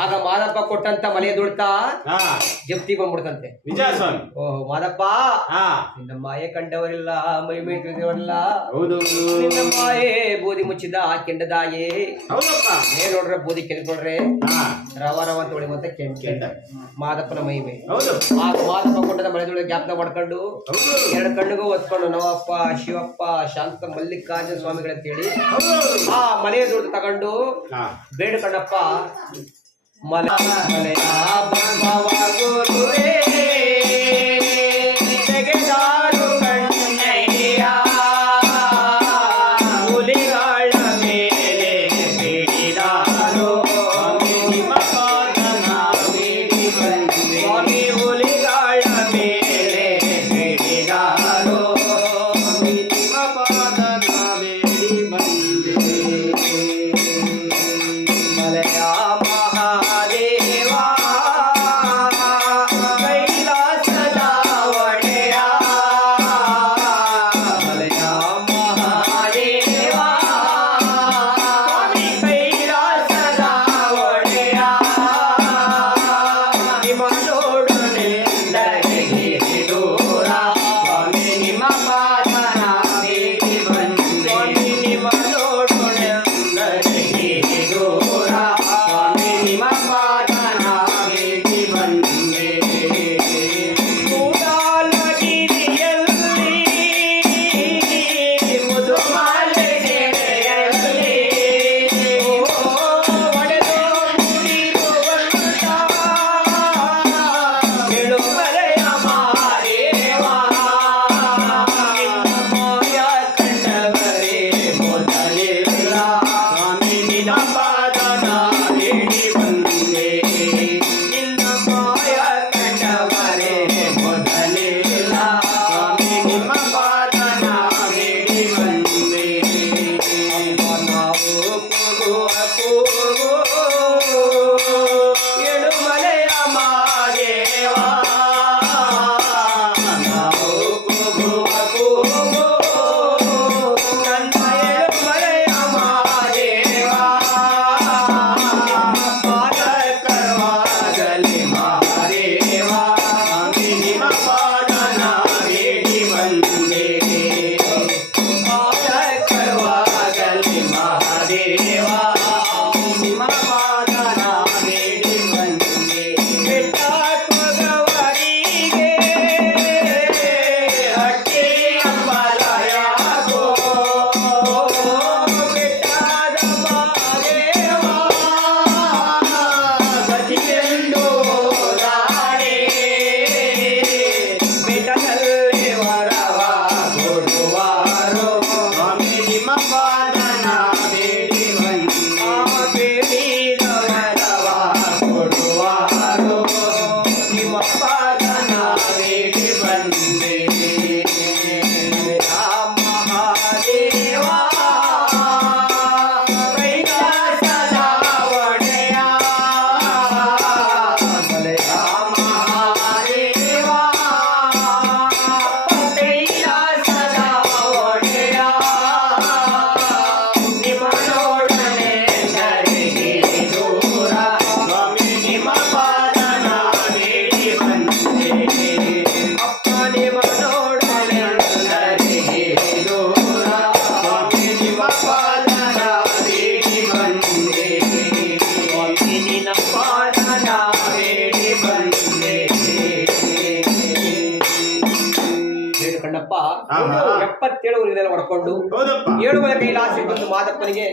ಆಗ ಮಾದಪ್ಪ ಕೊಟ್ಟಂತ ಮನೆ ದುಡ್ತಾ ಜಪ್ತಿ ಬಂದ್ಬಿಡ್ತಂತೆ. ನಿಜ ಸ್ವಾಮಿ. ಓಹ್ ಮಾದಪ್ಪ. ನಿನ್ನ ಮಾಯೆ ಕಂಡವರಿಲ್ಲ ಮೈ ಮೈ ತಿಳಿದವರಲ್ಲ. ನಿನ್ನ ಮಾಯೆ ಬೂದಿ ಮುಚ್ಚಿದ ಕೆಂಡದಾಯೇ ಹೌದಪ್ಪ. ಏ ನೋಡ್ರೆ ಬೂದಿ ಕೆಲ್ಕೊಳ್ರೆ. ರವ ರವ ಅಂತ ಹೊಳಿವಂತ ಕೆಂಡ ಮಾದಪ್ಪನ ಮೈ ಮೈ. ಹೌದು. ಆಗ ಮಾದಪ್ಪ ಕೊಟ್ಟದ ಮಳೆ ದುಡಿದ ಜ್ಞಾಪನ ಮಾಡ್ಕೊಂಡು ಎರಡು ಕಣ್ಣಿಗೂ ಒತ್ಕೊಂಡು ನವಪ್ಪ ಶಿವಪ್ಪ ಶಾಂತ ಮಲ್ಲಿಕಾರ್ಜುನ ಸ್ವಾಮಿಗಳಂತೇಳಿ ಆ ಮನೆ ದುಡ್ಡು ತಗೊಂಡು ಬೇಡ ಕಣ್ಣಪ್ಪ ಮಲ ಮಲಯಾ ಬಾಂಧವ ಗುರುವೇ Amen. Baba. ಎಪ್ಪತ್ತೇಳು ಇದೆಲ್ಲ ಹೊಡ್ಕೊಂಡು ಏಳುವರೆ ಕೈಲಾಸಿ ಬಂದು ಮಾದಪ್ಪನಿಗೆ